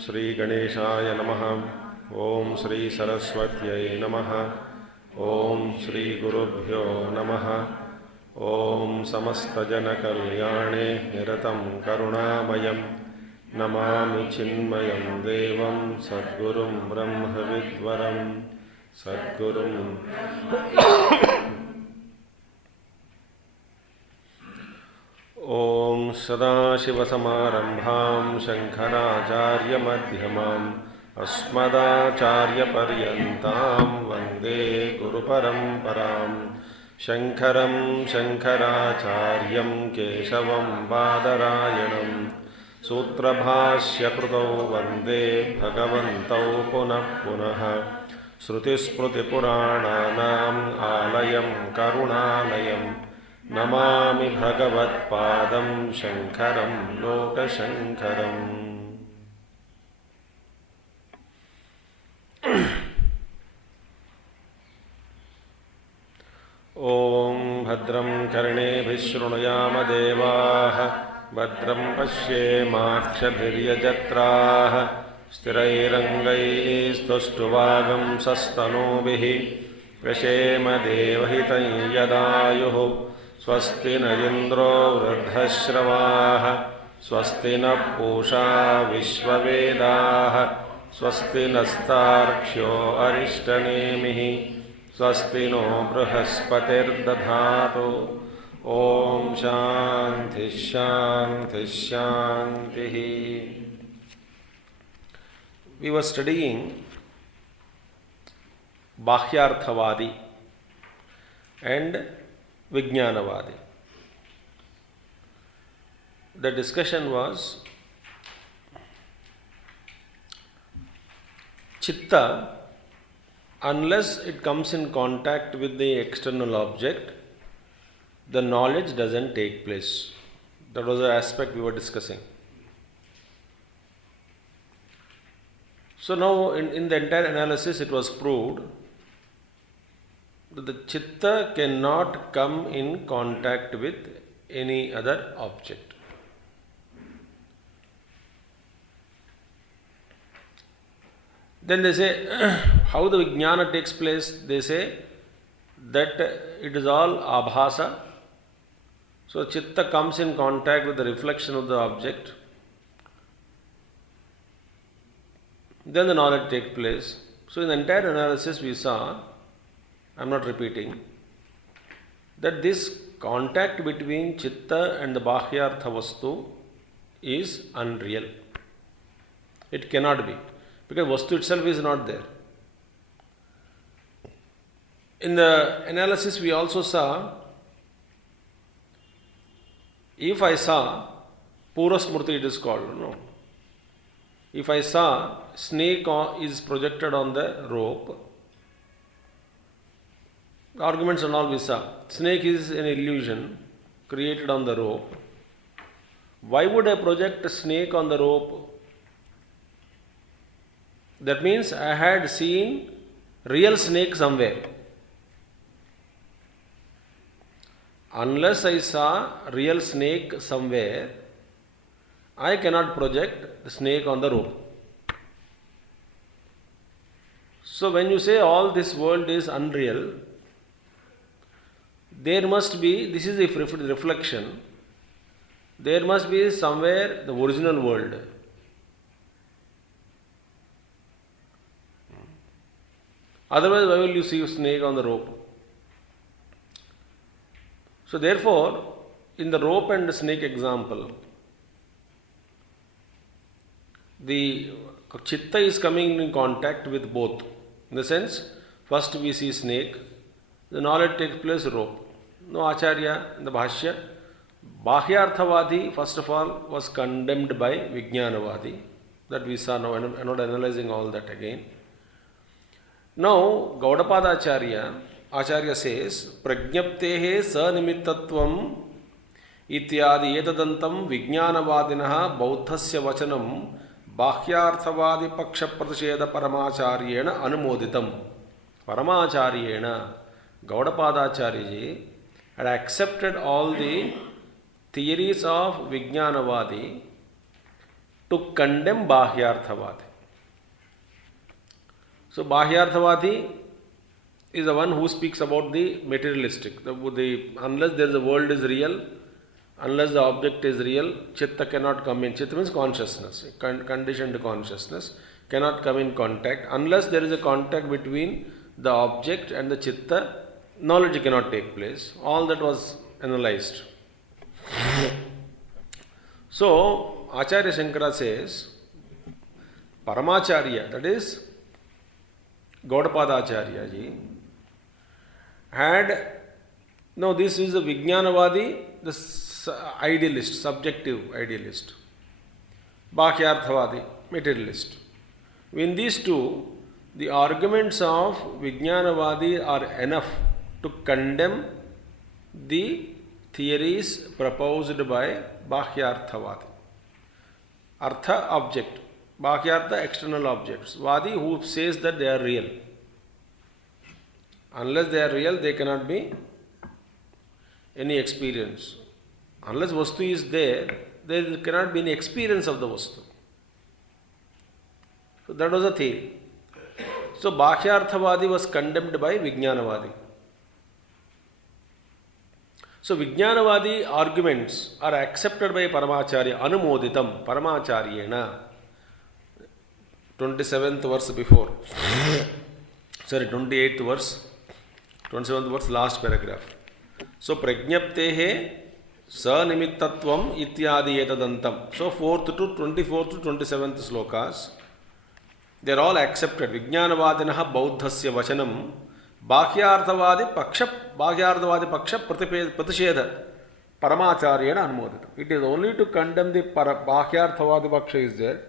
श्री गणेशाय नमः। ओम श्री सरस्वत्यै नमः। ओम श्री गुरुभ्यो नमः। ओम समस्तजनकल्याणे निरतं करुणामयं नमामि चिन्मयं देवं सद्गुरुं ब्रह्मविद्वरं सद्गुरुं ओम सदाशिवसमारंभां शंकराचार्यमध्यमाम् अस्मदाचार्यपर्यन्तां वन्दे गुरुपरम्परां। शंकरं शंकराचार्यं केशवं बादरायणं सूत्रभाष्यकृतौ वन्दे भगवन्तौ पुनः पुनः। श्रुतिस्मृतिपुराणानाम् आलयं करुणालयं नमामि भगवत्पादं शंकरं लोकशंकरम्। ओम भद्रं कर्णेभिः शृणुयाम देवाः भद्रं पश्येमाक्षभिर्यजत्राः स्थिरैरङ्गैस्तुष्टुवागुंसस्तनूभिः व्यशेम देवहितं यदायुः। स्वस्ति न इन्द्रो वृद्धश्रवाः स्वस्ति न पूषा विश्ववेदाः स्वस्ति नस्तार्क्ष्यो अरिष्टनेमिः स्वस्ति नो बृहस्पतिर्दधातु। ओम शांति शांति शांति। We were studying Bhāhyārthavādi and Vijñānavādi. The discussion was Chitta, unless it comes in contact with the external object, the knowledge doesn't take place. That was the aspect we were discussing. So now in the entire analysis it was proved that the chitta cannot come in contact with any other object. Then they say, how the vijnana takes place? They say that it is all abhasa. So chitta comes in contact with the reflection of the object. Then the knowledge takes place. So in the entire analysis we saw, I am not repeating, that this contact between chitta and the Bhāhyārtha vastu is unreal. It cannot be, because vastu itself is not there. In the analysis we also saw, if I saw, Purasmrti it is called, no? If I saw snake is projected on the rope, the arguments and all we saw. Snake is an illusion created on the rope. Why would I project a snake on the rope? That means I had seen real snake somewhere. Unless I saw real snake somewhere, I cannot project the snake on the rope. So when you say all this world is unreal, there must be, this is a reflection, there must be somewhere the original world. Otherwise, why will you see a snake on the rope? So therefore, in the rope and the snake example, the chitta is coming in contact with both. In the sense, first we see snake, the knowledge takes place rope. No Acharya in the Bhashya Bahyarthavadi, first of all, was condemned by Vijnanavadi. That we saw now. I'm not analyzing all that again. Now, Gaudapada Acharya says, Prajnaptehe sanimitatvam ityadi etadantam Vijnanavadinah Bauddhasya vachanam Bahyarthavadi Paksha Pratisheda Paramacharyena Anumoditam. Paramacharyena, Gaudapada Acharya had accepted all the theories of Vijnanavadi to condemn Bahyarthavadi. So, Bahyarthavadi is the one who speaks about the materialistic. Unless there is a world is real, unless the object is real, Chitta cannot come in. Chitta means consciousness, conditioned consciousness cannot come in contact. Unless there is a contact between the object and the Chitta, knowledge cannot take place. All that was analyzed. So, Acharya Shankara says, Paramacharya, that is Gaudapada Acharya ji, had, no, this is the Vijnanavadi, the idealist, subjective idealist. Bahyarthavadi, materialist. In these two, the arguments of Vijnanavadi are enough to condemn the theories proposed by Bahyarthavadi. Artha, object. Bahyartha, external objects. Vadi, who says that they are real. Unless they are real, they cannot be any experience. Unless Vastu is there cannot be any experience of the Vastu. So that was a theory. So Bahyarthavadi was condemned by Vijnanavadi. So Vijnanavadi arguments are accepted by Paramacharya, Anumoditam, Paramacharyena. 27th verse before. Sorry, 28th verse. 27th verse, last paragraph. So Prajnaptehe Sanimitatvam Ityadi Etadantam. So 4th to 24th to 27th slokas, they are all accepted. Vijnanavadinaha Bauddhasya vachanam Bahyarthavadi Paksha Pratishedha Paramacharyena Anumoditam. It is only to condemn the Bahyarthavadi Paksha is there.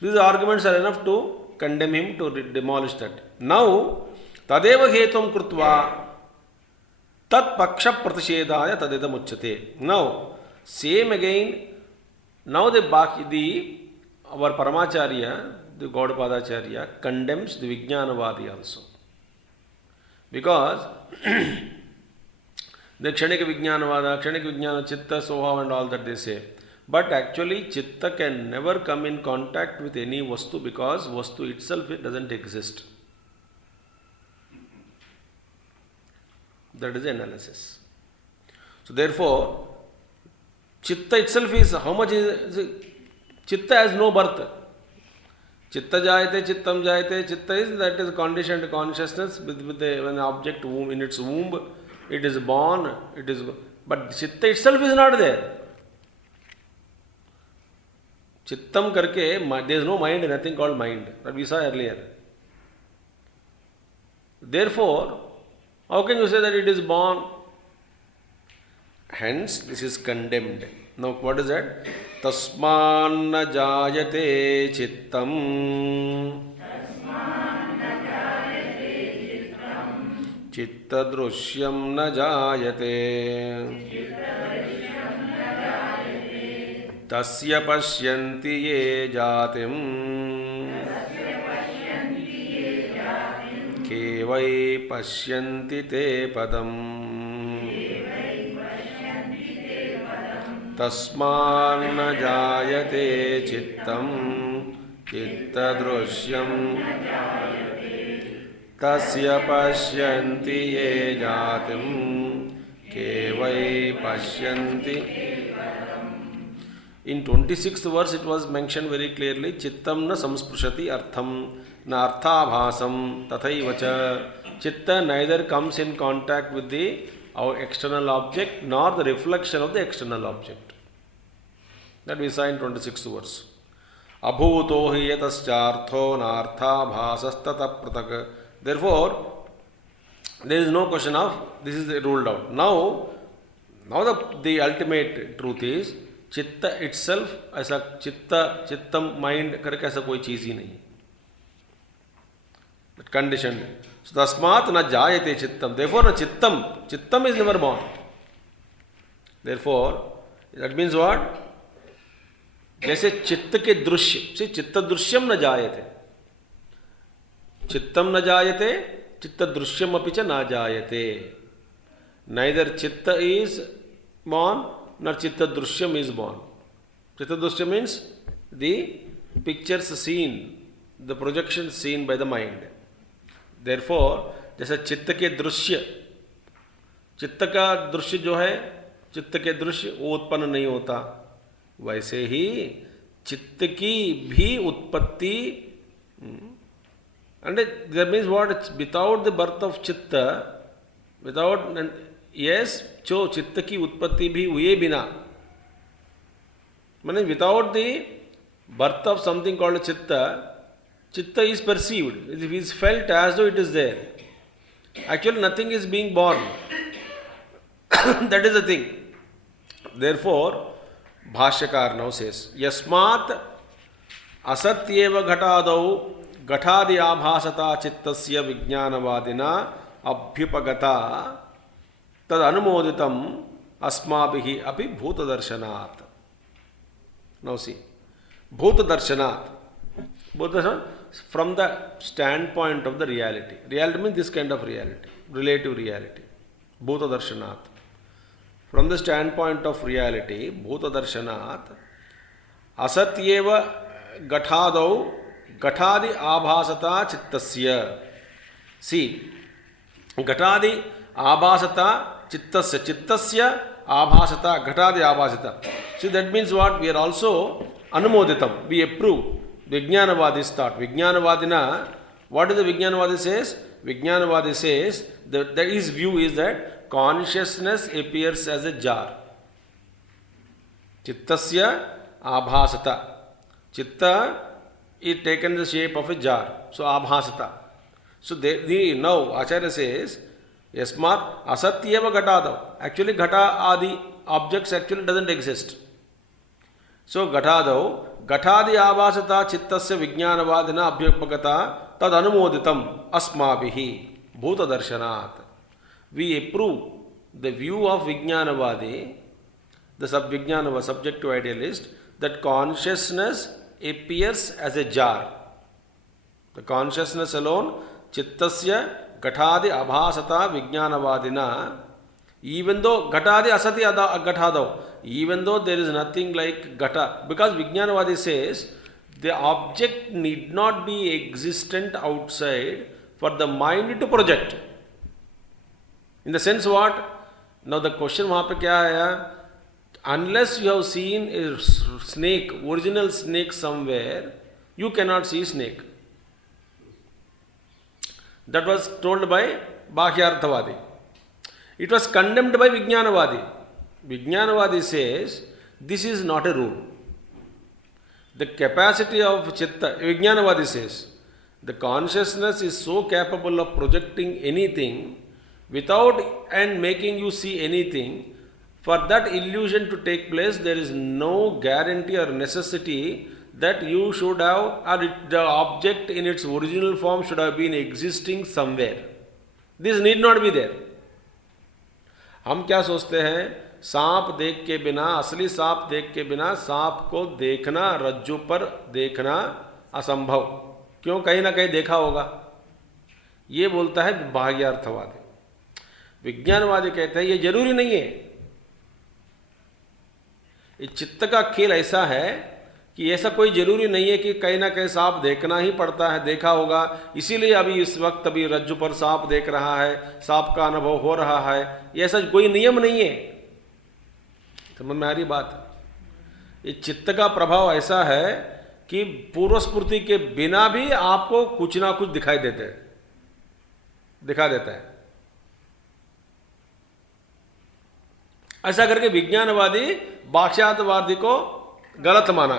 These arguments are enough to condemn him, to demolish that. Now, Tadeva Hetum Krutva Tat Paksha Pratishedaya Tadedam Uchyate. Now, same again, now our Paramacharya, the Gaudapada Acharya, condemns the Vijnanavadi also. Because the Kshanika Vijnanavada, Kshanika Vijnana, Chitta, Soha and all that they say. But actually, Chitta can never come in contact with any Vastu because Vastu itself doesn't exist. That is the analysis. So therefore, Chitta itself is, how much is it? Chitta has no birth. Chitta jayate, Chittam jayate, Chitta is, that is conditioned consciousness with an object in its womb. It is born, but Chitta itself is not there. Chittam karke, there is no mind, nothing called mind, that we saw earlier. Therefore, how can you say that it is born? Hence, this is condemned. Now, what is that? Tasmanna jayate chittam. Chitta drusyam na jayate. Tasya pashyanti ye jatim kevai pashyanti te padam tasmanna jayate chittam chitta drusyam tasya pashyanti ye jatim kevai pashyanti. In 26th verse, it was mentioned very clearly, Chittam na samsprushati artham na arthabhasam tathaivacha. Chitta neither comes in contact with our external object nor the reflection of the external object. That we saw in 26th verse. Abhuto hi yataschartho na arthabhasastata prataka. Therefore, there is no question of this is ruled out. Now, now the ultimate truth is चित्त itself, ऐसा चित्तम mind करके ऐसा कोई चीज ही नहीं, condition. तस्मात् न जायते चित्तम, देयरफॉर न चित्तम is never born, therefore that means what, जैसे चित्त के दृश्य से चित्त दृश्यम न जायते, चित्तम न जायते चित्त दृश्यम अपि च न जायते, नाइदर चित्त is born nor chitta drishyam is born. Chitta drishyam means the pictures seen, the projection seen by the mind. Therefore जैसे चित्त के दृश्य, चित्त का दृश्य जो है, चित्त के दृश्य वो उत्पन्न नहीं होता, वैसे ही चित्त की भी उत्पत्ति, and that means what, without the birth of chitta, without, yes, जो चित्त की उत्पत्ति भी हुए बिना, माने without the birth of something called चित्त, चित्त is perceived, it is felt as though it is there, actually nothing is being born, that is the thing. Therefore भाष्यकार नाउ सेज यस्मात् असत्येव घटादौ घटादि आभासता चित्तस्य विज्ञानवादिना अभ्युपगता तद अनुमोदितम अस्माभिः अपि भूतदर्शनात्। नाउ सी, भूतदर्शनात्, भूतदर्शन from the standpoint of the reality. Reality means this kind of reality, relative reality. Bhutadarshanat. From the standpoint of reality, Bhutadarshanat, asatyeva ghataadau ghataadi abhasata chittasya. See, ghataadi abhasata chittasya abhasata ghataadi abhasata. See, that means what? We are also anumoditam. We approve Vijnanavadi's thought. Vijnanavadina, what is the Vijnanavadi says? Vijnanavadi says that his view is that consciousness appears as a jar. Chittasya abhasata. Chitta is taken the shape of a jar. So abhasata. So now Acharya says, Yasmat asatyeva ghatadav. Actually ghata adi objects actually doesn't exist. So ghatadav घटादि आभासता चित्तस्य विज्ञानवादिना अभ्युपगता तद अनुमोदितम अस्माभिः भूतदर्शनात्. We approve the view of Vijnanavadi, the subvijnanava, subjective idealist, that consciousness appears as a jar. The consciousness alone, chittasya ghatadi abhasata vijnanavadina, even though ghatadi asati ghatadav, even though there is nothing like ghata, because Vijnanavadi says the object need not be existent outside for the mind to project. In the sense what? Now the question वहाँ पे क्या आया? Unless you have seen a snake, original snake somewhere, you cannot see snake. That was told by Bhakyarthavadi. It was condemned by Vijnanavadi. Vijnanavadi says this is not a rule. The capacity of chitta, Vijnanavadi says, the consciousness is so capable of projecting anything without and making you see anything. For that illusion to take place, there is no guarantee or necessity that you should have, or the object in its original form should have been existing somewhere. This need not be there. हम क्या सोचते हैं? सांप देख के बिना, असली सांप देख के बिना सांप को देखना, रज्जु पर देखना असंभव, क्यों? कहीं ना कहीं देखा होगा, ये बोलता है भाग्यार्थवादी। विज्ञानवादी कहते हैं ये जरूरी नहीं है। ये चित्त का खेल ऐसा है कि ऐसा कोई जरूरी नहीं है कि कहीं ना कहीं सांप देखना ही पड़ता है, देखा होगा, इसीलिए अभी इस वक्त अभी रज्जु पर सांप देख रहा है, सांप का अनुभव हो रहा है, ये ऐसा कोई नियम नहीं है। समझ में आ रही बात? ये चित्त का प्रभाव ऐसा है कि पूर्व स्फूर्ति के बिना भी आपको कुछ ना कुछ दिखा देता है। ऐसा करके विज्ञानवादी भाष्यार्थवादी को गलत माना,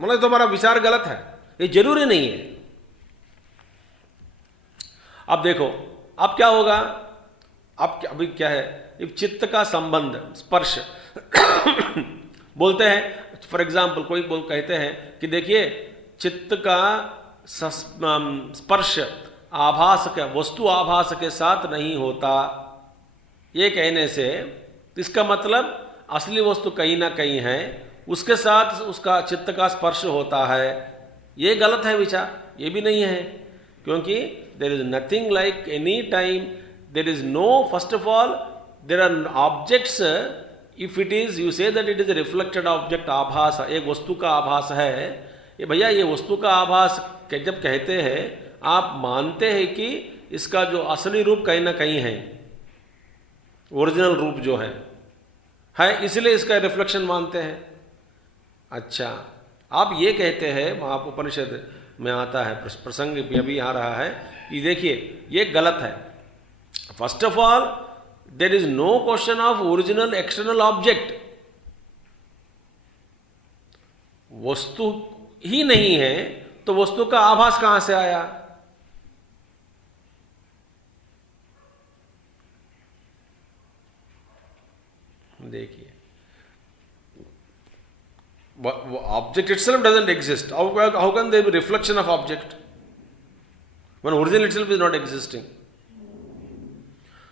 मतलब तुम्हारा विचार गलत है, ये जरूरी नहीं है। अब देखो अब क्या होगा, अब अभी क्या है, चित्त का संबंध, स्पर्श बोलते हैं, फॉर एग्जाम्पल कोई कहते हैं कि देखिए चित्त का स्पर्श आभास का, वस्तु आभास के साथ नहीं होता, ये कहने से इसका मतलब असली वस्तु कहीं ना कहीं है, उसके साथ उसका चित्त का स्पर्श होता है। ये गलत है विचार, ये भी नहीं है, क्योंकि there is nothing like any time, there is no, first of all there are objects, if it is you say that it is reflected object, आभास, एक वस्तु का आभास है, ये भैया ये वस्तु का आभास जब कहते हैं आप मानते हैं कि इसका जो असली रूप कहीं ना कहीं है, ओरिजिनल रूप जो है इसलिए इसका रिफ्लेक्शन मानते हैं। अच्छा, आप ये कहते हैं, वहाँ उपनिषद में आता है प्रसंग भी अभी आ रहा है कि देखिए ये गलत है। First of all there is no question of original external object, वस्तु ही नहीं है तो वस्तु का आभास कहां से आया? देखिए object itself doesn't exist. How can there be reflection of object when original itself is not existing?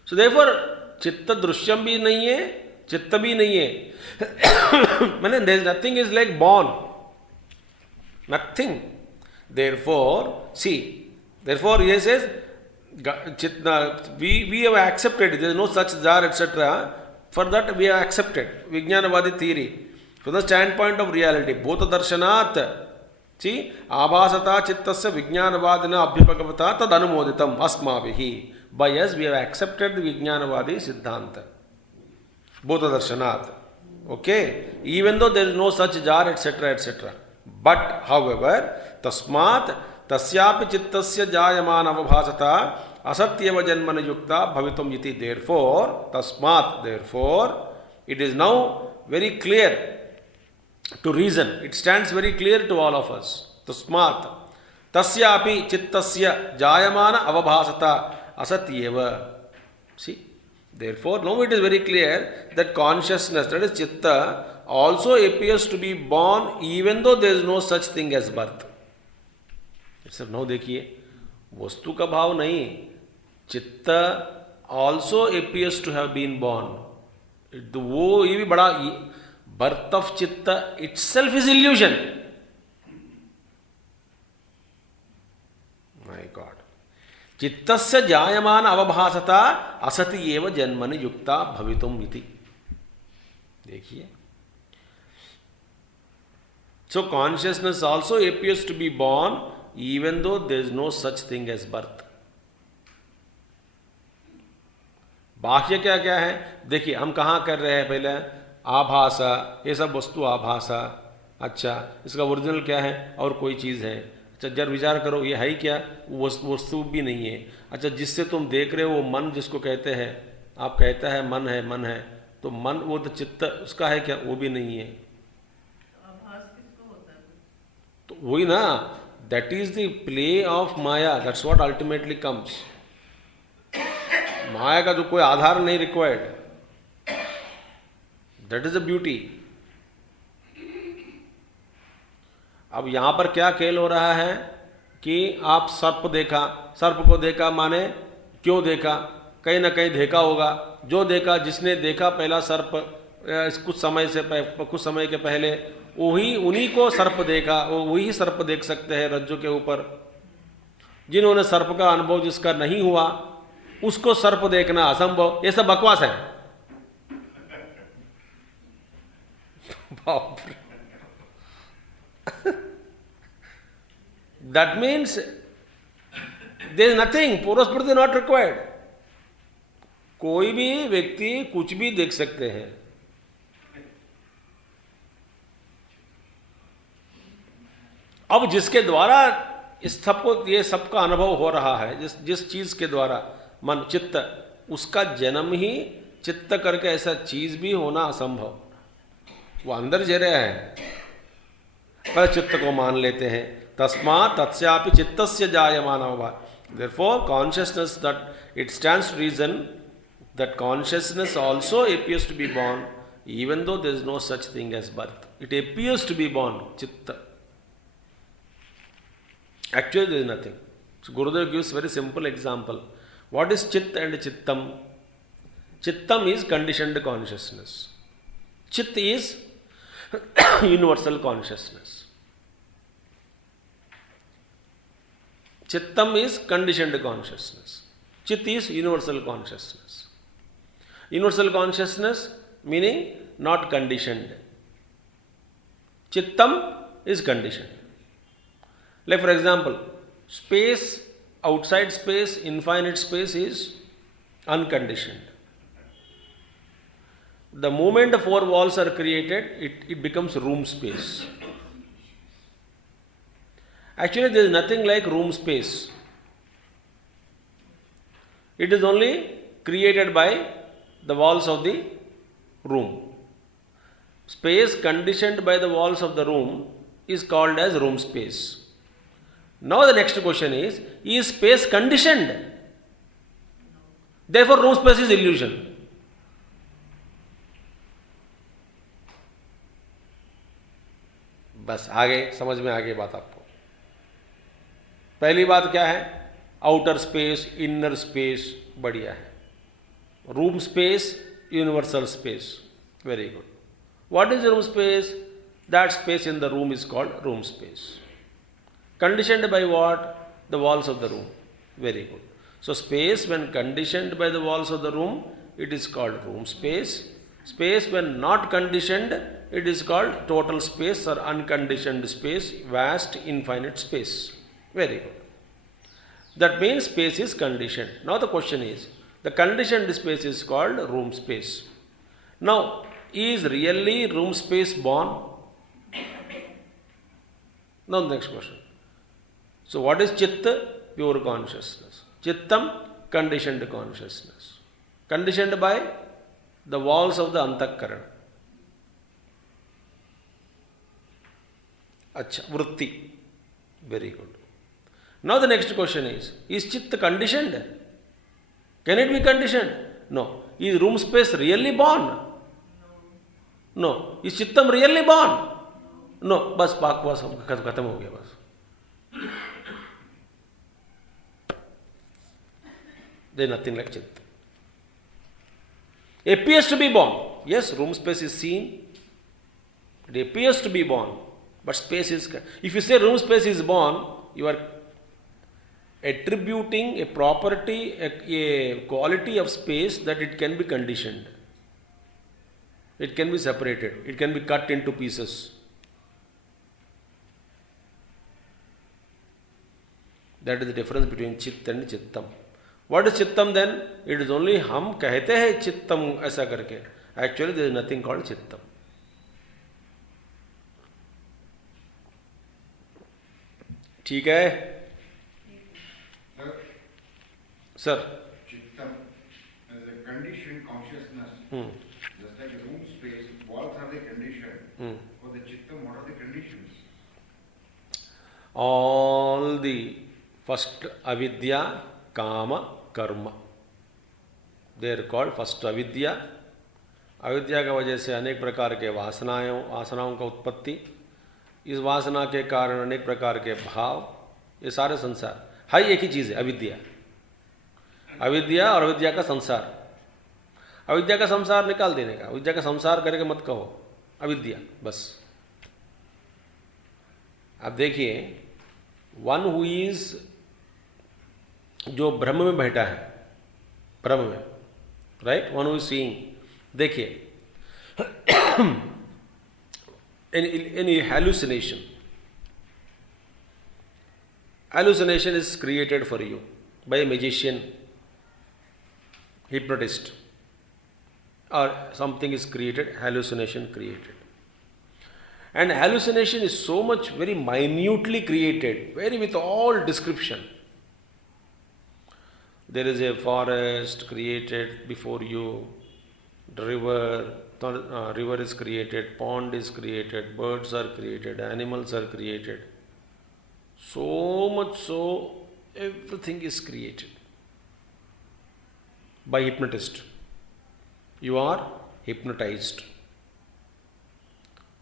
So therefore चित्त दृश्यम भी नहीं है, चित्त भी नहीं है। मैंने there is nothing is like born, nothing. Therefore see, therefore he says we have accepted, there is no such jar etc. For that we have accepted Vijnanavadi theory. From the standpoint of reality, both darshanat, see, abhasata chittasya vijnanavadina abhyapagavata tad anumoditam asmavihi. By us, we have accepted the Vijnanavadi Siddhanta. Both darshanat. Okay? Even though there is no such jar, etc., etc. But, however, tasmat tasyapi chittasya jayaman avabhasata asatyeva janmana yukta bhavitum iti. Therefore, tasmat, therefore, it is now very clear to reason, it stands very clear to all of us. Tasmat tasyapi chittasya jayamana avabhasata asatyeva. See, therefore now it is very clear that consciousness, that is chitta, also appears to be born even though there is no such thing as birth. सिर्फ now देखिए, वस्तु का भाव नहीं, चित्त also appears to have been born. वो ये भी बड़ा, birth of chitta itself is illusion. My God. चित्तस्य जायमान अवभासता असति एव जन्मनि युक्ता भवितुम इति. देखिए, so consciousness also appears to be born even though there is no such thing as birth. बाह्य क्या क्या है देखिए, हम कहाँ कर रहे हैं, पहले आभासा, ये सब वस्तु आभासा। अच्छा, इसका ओरिजिनल क्या है? और कोई चीज़ है। अच्छा, जब विचार करो ये है ही क्या? वो वस्तु भी नहीं है। अच्छा, जिससे तुम देख रहे हो वो मन जिसको कहते हैं, आप कहता है मन है, मन है, तो मन वो तो चित्त उसका है क्या? वो भी नहीं है। आभास किसको होता है? तो वही ना, that is the play of माया, दैट्स व्हाट अल्टीमेटली कम्स। माया का जो कोई आधार नहीं required, that is the beauty. अब यहां पर क्या खेल हो रहा है कि आप सर्प देखा, सर्प को देखा माने क्यों देखा? कहीं ना कहीं देखा होगा, जो देखा, जिसने देखा पहला सर्प कुछ समय के पहले, वही उन्हीं को सर्प देखा, वही सर्प देख सकते हैं रज्जु के ऊपर। जिन्होंने सर्प का अनुभव जिसका नहीं हुआ उसको सर्प देखना असंभव। ये सब बकवास है। That means there is nothing, पूर्वस्मृति नॉट रिक्वायर्ड। कोई भी व्यक्ति कुछ भी देख सकते हैं। अब जिसके द्वारा इस सबको, ये सबका अनुभव हो रहा है, जिस चीज के द्वारा, मन चित्त, उसका जन्म ही चित्त करके ऐसा चीज भी होना असंभव। वो अंदर जे रहा है, पर चित्त को मान लेते हैं। तस्मात् तस्यापि चित्तस्य जायमाना हुआ। Therefore consciousness that it stands to reason That consciousness also appears to be born, even though there is no such thing as birth. It appears to be born, chitta. Actually, there is nothing. So Gurudev gives very simple example. What is chit and chittam? Chittam is conditioned consciousness. Chit is universal consciousness. Chittam is conditioned consciousness. Chit is universal consciousness. Universal consciousness meaning not conditioned. Chittam is conditioned. Like for example, space, outside space, infinite space is unconditioned. The moment the four walls are created, it becomes room space. Actually, there is nothing like room space. It is only created by the walls of the room. Space conditioned by the walls of the room is called as room space. Now the next question is space conditioned? Therefore, room space is illusion. बस आगे समझ में आ गई बात आपको. पहली बात क्या है? आउटर स्पेस, इनर स्पेस, बढ़िया है. Room space, universal space, very good. What is room space? That space in the room is called room space. Conditioned by what? The walls of the room. Very good. So space when conditioned by the walls of the room, it is called room space. Space when not conditioned, it is called total space or unconditioned space, vast infinite space. Very good. That means space is conditioned. Now the question is, the conditioned space is called room space. Now, is really room space born? Now the next question. So what is chitta? Pure consciousness. Chittam, conditioned consciousness. Conditioned by the walls of the antakarana. Acha, vritti. Very good. Now the next question is chitta conditioned? Can it be conditioned? No. Is room space really born? No. Is chittam really born? No. बस पाकवास खत्म हो गया बस. There is nothing like chitta. Appears to be born. Yes, room space is seen. It appears to be born. But space is... If you say room space is born, you are attributing a property, a quality of space that it can be conditioned. It can be separated. It can be cut into pieces. That is the difference between chit and chittam. What is chittam then? It is only हम कहते हैं चित्तम ऐसा करके. Actually there is nothing called chittam. ठीक है? Sir. Chittam as a conditioned consciousness. Just like a room space, walls are the conditioned. For the chittam, what are the conditions? All the first avidya, kama, karma. They are called first avidya. अविद्या का वजह से अनेक प्रकार के वासनाओं का उत्पत्ति, इस वासना के कारण अनेक प्रकार के भाव, ये सारे संसार हाई एक ही चीज़ है, अविद्या. अविद्या और अविद्या का संसार. अविद्या का संसार निकाल देने का, अविद्या का संसार करके मत कहो, अविद्या बस. अब देखिए, वन हु इज, जो ब्रह्म में बैठा है, ब्रह्म में, right, one who is seeing. देखिए, any hallucination is created for you by a magician, hypnotist, or something is created, hallucination created. And hallucination is so much very minutely created, very with all description. There is a forest created before you, river is created, pond is created, birds are created, animals are created. So much so, everything is created by hypnotist. You are hypnotized.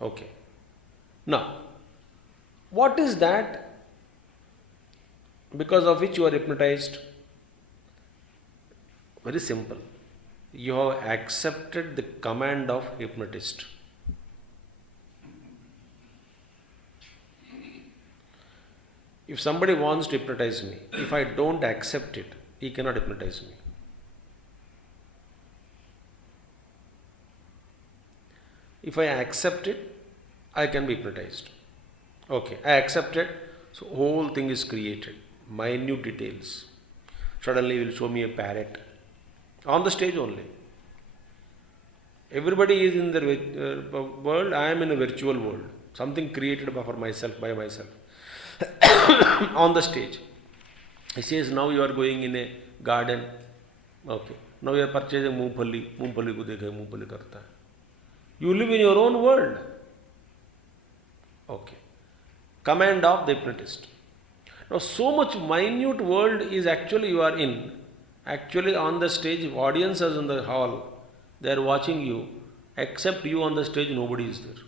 Okay. Now, what is that because of which you are hypnotized? Very simple. You have accepted the command of hypnotist. If somebody wants to hypnotize me, if I don't accept it, he cannot hypnotize me. If I accept it, I can be hypnotized. Okay, I accept it, so whole thing is created. Minute details. Suddenly he will show me a parrot. On the stage only. Everybody is in the world, I am in a virtual world. Something created for myself, by myself. On the stage. He says, now you are going in a garden. Okay. Now you are purchasing मूंगफली. मूंगफली को देखा मूंगफली करता है. You live in your own world. Okay. Command of the hypnotist. Now so much minute world is actually you are in. Actually on the stage, audiences in the hall, they are watching you. Except you on the stage, nobody is there.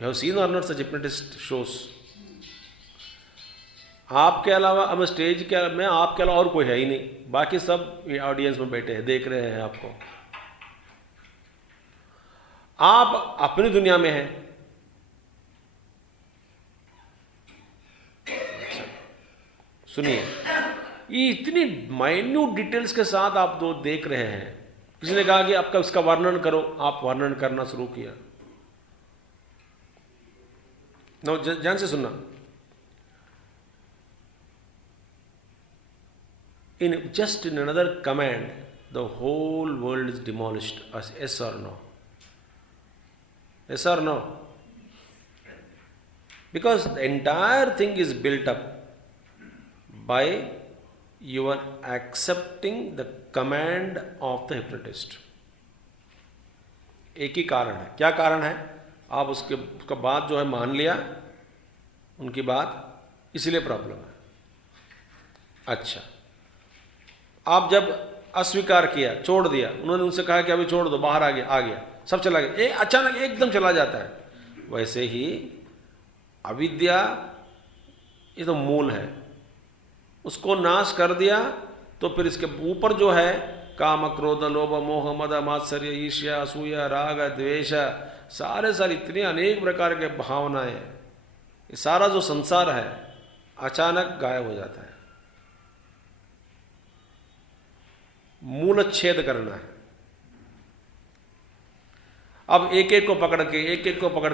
You have seen or not such hypnotist shows? आपके अलावा अब stage के में आपके अलावा और कोई है ही नहीं. बाकी सब ऑडियंस में बैठे हैं, देख रहे हैं आपको. आप अपनी दुनिया में हैं. सुनिए, ये इतनी माइन्यूट डिटेल्स के साथ आप दो देख रहे हैं. किसी ने कहा कि आपका इसका वर्णन करो, आप वर्णन करना शुरू किया. नो, ध्यान से सुनना. Just in another command, the whole world is demolished. As yes or no? Yes or no? Because the entire thing is built up by your accepting the command of the hypnotist. एक ही कारण है. क्या कारण है? आप उसका बात जो है मान लिया, उनकी बात, इसलिए प्रॉब्लम है. अच्छा, आप जब अस्वीकार किया, छोड़ दिया, उन्होंने उनसे कहा कि अभी छोड़ दो, बाहर आ गया, सब चला गया, अचानक एकदम चला जाता है. वैसे ही अविद्या ये तो मूल है, उसको नाश कर दिया तो फिर इसके ऊपर जो है काम, क्रोध, लोभ, मोह, मद, मात्सर्य, ईर्ष्या, असूया, राग, द्वेष, सारे इतने अनेक प्रकार के भावनाएं, ये सारा जो संसार है अचानक गायब हो जाता है. मूलच्छेद करना है. अब एक एक को पकड़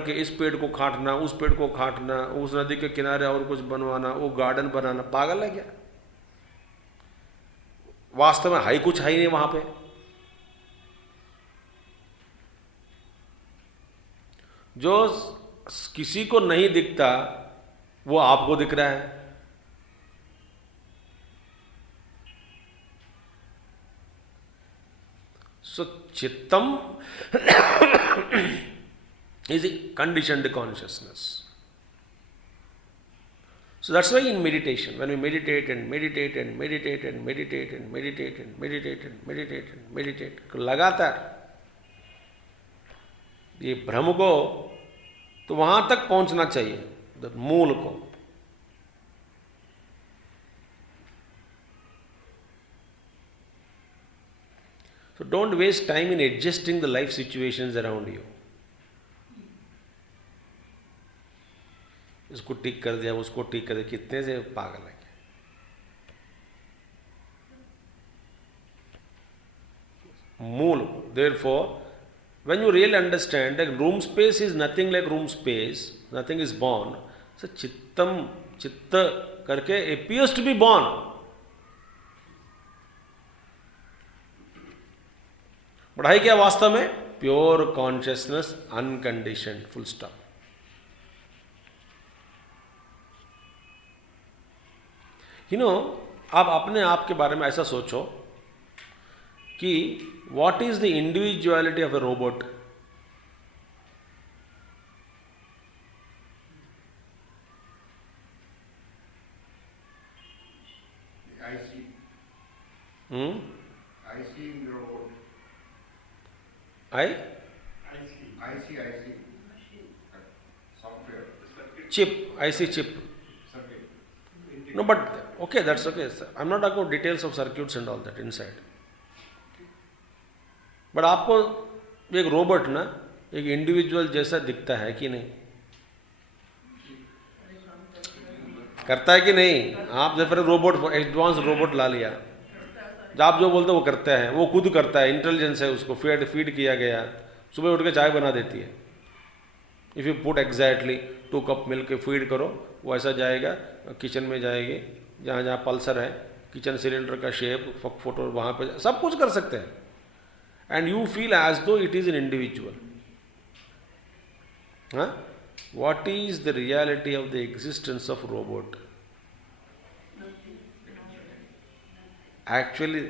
के इस पेड़ को काटना, उस पेड़ को काटना, उस नदी के किनारे और कुछ बनवाना, वो गार्डन बनाना. पागल है क्या? वास्तव में कुछ है ही नहीं वहां पे. जो किसी को नहीं दिखता वो आपको दिख रहा है. So Chittam is a conditioned consciousness. So that's why in meditation, when we meditate, लगातार ये भ्रम को तो वहां तक पहुंचना चाहिए, मूल को. So don't waste time in adjusting the life situations around you. इसको ठीक कर दिया, उसको ठीक कर दिया, कितने से पागल है. मूल. Therefore, when you really understand that room space is nothing like room space, nothing is born. So चित्तम, चित्त करके appears to be born. पढ़ाई क्या वास्तव में? Pure consciousness, unconditioned, full stop. आप अपने आप के बारे में ऐसा सोचो कि what is the individuality of A robot. Hmm? IC in the robot. I? IC. Software. Chip. IC chip. Circuit. No, but okay, that's okay. I'm not talking about details of circuits and all that inside. But आपको एक robot ना एक individual जैसा दिखता है कि नहीं? करता है कि नहीं? आप जब फिर रोबोट एडवांस रोबोट ला लिया, आप जो बोलते हो वो करता है, वो खुद करता है, इंटेलिजेंस है, उसको फीड किया गया, सुबह उठ के चाय बना देती है. If you put exactly 2 cup milk feed करो, वो ऐसा जाएगा, किचन में जाएगी, जहाँ जहाँ पल्सर है, किचन सिलेंडर का शेप फोटो वहाँ पे सब कुछ कर सकते हैं. And you feel as though it is an individual. हाँ, what is the reality of the existence of robot? Actually,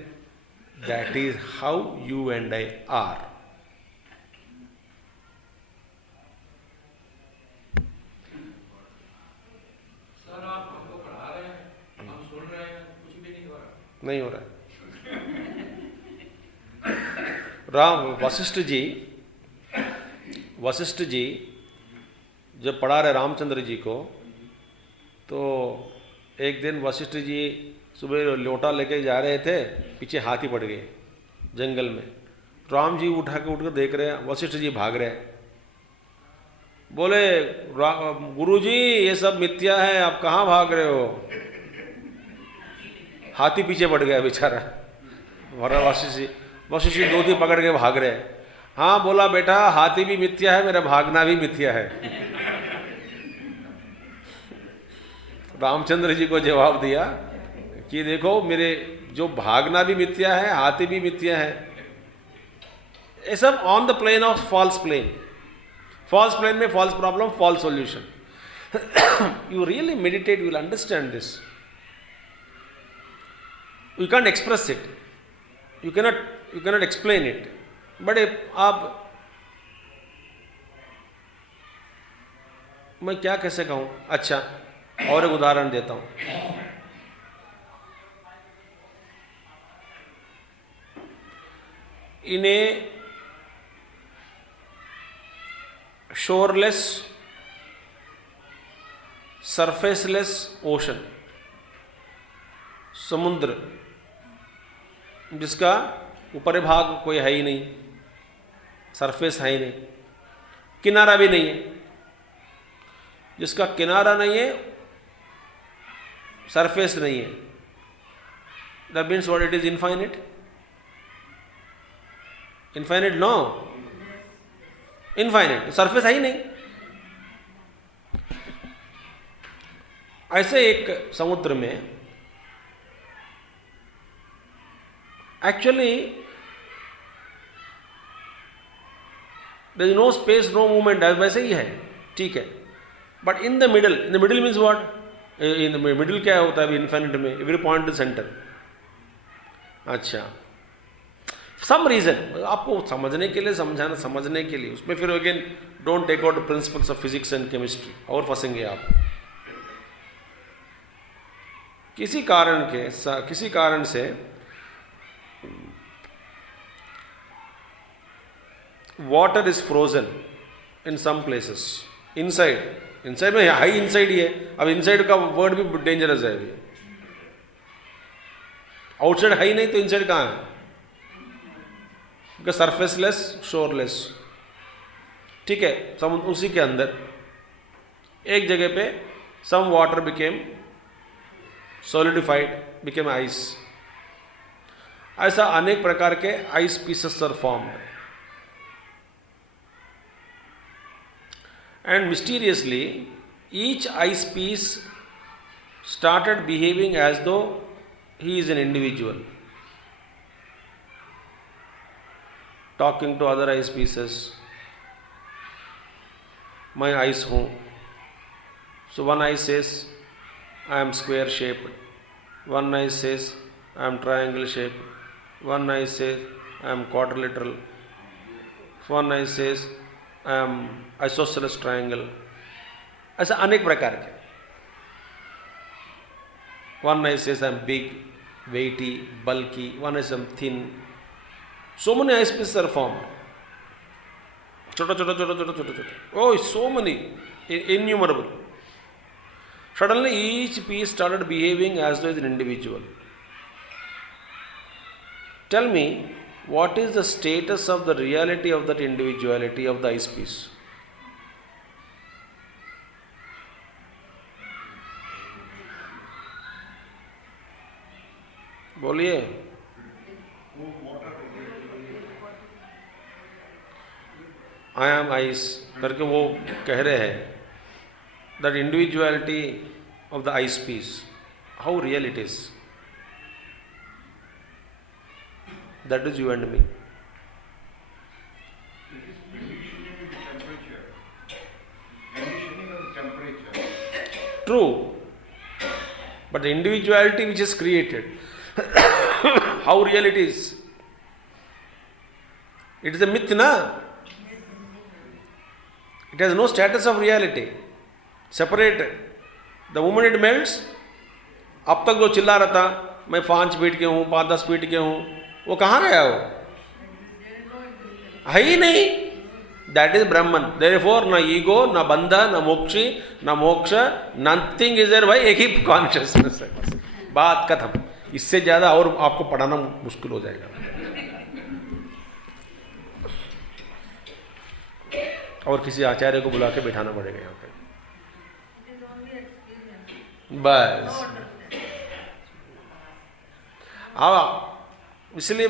that is how you and I are. Sir आप हमको पढ़ा रहे हैं, हम सुन रहे हैं, कुछ भी नहीं हो रहा. नहीं हो रहा है. राम वशिष्ठ जी जब पढ़ा रहे रामचंद्र जी को, तो एक दिन वशिष्ठ जी सुबह लोटा लेके जा रहे थे, पीछे हाथी पड़ गए जंगल में. राम जी उठ कर देख रहे हैं, वशिष्ठ जी भाग रहे हैं. बोले गुरुजी ये सब मिथ्या है, आप कहाँ भाग रहे हो? हाथी पीछे पड़ गया बेचारा. वशिष्ठ जी 2 दिन पकड़ के भाग रहे हैं. हाँ, बोला बेटा हाथी भी मिथ्या है, मेरा भागना भी मिथ्या है. रामचंद्र जी को जवाब दिया कि देखो मेरे जो भागना भी मिथ्या है, हाथी भी मिथ्या है. ये सब on the plane of false plane. False plane में false problem, false solution. You really meditate, you will understand this. You can't express it, you cannot explain it. But आप, मैं क्या कैसे कहूं. अच्छा, और एक उदाहरण देता हूं. इन ए शोरलेस सरफेसलेस ओशन, समुद्र जिसका ऊपरी भाग कोई है ही नहीं, सरफेस है ही नहीं, किनारा भी नहीं है, जिसका किनारा नहीं है, सरफेस नहीं है, that means what it is? Infinite. Infinite? No, infinite. Surface है ही नहीं. ऐसे एक समुद्र में actually there is no space, no movement, वैसे ही है, ठीक है. But in the middle means what? In the middle क्या होता है इन्फिनिट में? Every point is centre. अच्छा, सम रीजन आपको समझने के लिए, समझने के लिए, उसमें फिर again don't take out principles of physics and chemistry, और फंसेंगे आप. किसी कारण से water is frozen in some places. Inside में हाई इनसाइड ही है. अब इनसाइड का वर्ड भी डेंजरस है. अभी आउटसाइड है ही नहीं, तो इनसाइड कहाँ है? सरफेसलेस, शोरलेस, ठीक है. उसी के अंदर एक जगह पे some water became solidified, became ice. ऐसा अनेक प्रकार के ice pieces are formed. And mysteriously, each ice piece started behaving as though he is an individual, talking to other ice pieces. मैं ice हूँ. So one ice says, I am square shaped. One ice says, I am triangle shaped. One ice says, I am quadrilateral. One ice says, I am isosceles triangle. ऐसा अनेक प्रकार के. One ice says I am big, weighty, bulky, one is some thin. So many eye pieces are formed. Chota. Oh, so many, innumerable. Suddenly each piece started behaving as though it's an individual. Tell me, what is the status of the reality of that individuality of the ice piece? बोलिए. I am ice करके वो कह रहे हैं. That individuality of the ice piece, how real it is. That is you and me. It is conditioning of the temperature. Conditioning of the temperature. True. But the individuality which is created, how real it is. It is a myth, na? It has no status of reality. Separated. The moment it melts, अब तक जो चिल्ला रहा था, मैं 5 feet के हूँ, 5-10 feet के हूँ, वो कहाँ गया वो? है ही नहीं. That is Brahman. Therefore, ना ego, ना बंधा, ना मोक्षी, ना मोक्ष, nothing is there. भाई एक ही कॉन्शियसनेस है. बस बात खत्म. इससे ज्यादा और आपको पढ़ाना मुश्किल हो जाएगा. और किसी आचार्य को बुला के बिठाना पड़ेगा यहाँ पे. बस इसलिए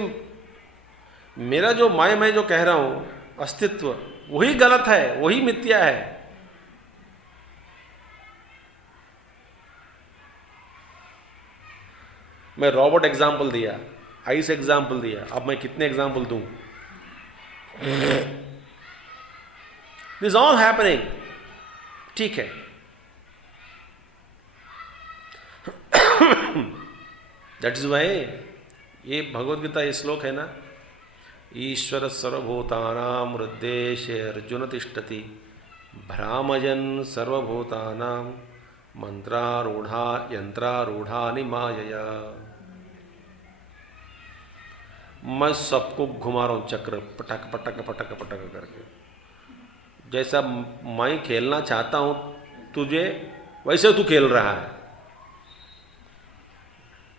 मेरा जो मैं जो कह रहा हूं अस्तित्व, वही गलत है, वही मिथ्या है. मैं रॉबोट एग्जाम्पल दिया, आइस एग्जाम्पल दिया, अब मैं कितने एग्जाम्पल दूं? This all happening. ठीक है. दैट इज वाई ये भगवद गीता ये श्लोक है ना, ईश्वर सर्वभूतानां हृद्देशे अर्जुन तिष्ठति भ्रामजन सर्वभूतानां मंत्रारूढ़ा यंत्रारूढ़ानि मायया. मैं सबको घुमा रहा हूं चक्र, पटक पटक पटक पटक करके. जैसा मैं खेलना चाहता हूं तुझे, वैसे तू खेल रहा है.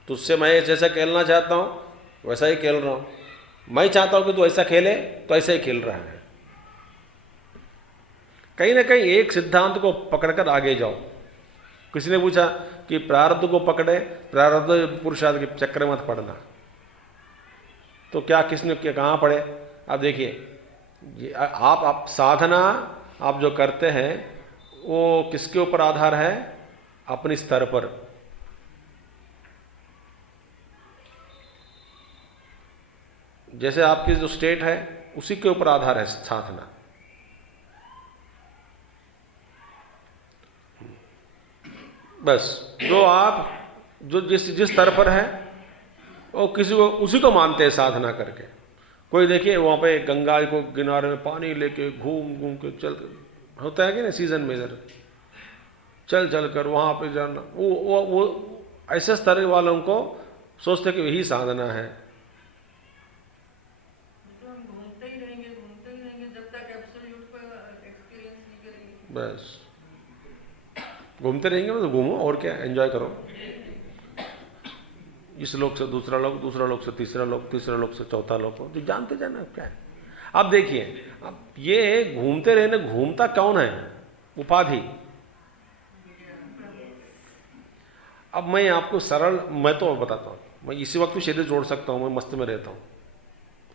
तुझसे मैं जैसा खेलना चाहता हूं वैसा ही खेल रहा हूं. मैं चाहता हूं कि तू ऐसा खेले, तो ऐसा ही खेल रहा है. कहीं ना कहीं एक सिद्धांत को पकड़कर आगे जाओ. किसी ने पूछा कि प्रारब्ध को पकड़े, प्रारब्ध पुरुषार्थ के चक्कर मत पड़ना. तो क्या किसने कहाँ पढ़े? आप देखिए, आप साधना आप जो करते हैं वो किसके ऊपर आधार है? अपने स्तर पर. जैसे आपकी जो स्टेट है उसी के ऊपर आधार है साधना. बस जो आप जो जिस स्तर पर है वो किसी को उसी को मानते हैं साधना करके. कोई देखिए वहाँ पे गंगा को किनारे में पानी लेके घूम के चल, होता है कि नहीं सीजन में इधर चल कर वहाँ पे जाना, वो ऐसे स्तर वालों को सोचते हैं कि यही साधना है. घूमते ही रहेंगे जब तक एब्सोल्यूट पर एक्सपीरियंस नहीं करेंगे. बस घूमते रहेंगे, मतलब घूमो और क्या, एंजॉय करो. इस लोक से दूसरा लोक से तीसरा लोक से चौथा लोक, जो जानते जाना क्या है. अब देखिए, अब ये घूमते रहने, घूमता कौन है? उपाधि. अब मैं आपको सरल, मैं तो बताता हूँ, मैं इसी वक्त भी शरीर जोड़ सकता हूँ, मैं मस्त में रहता हूँ,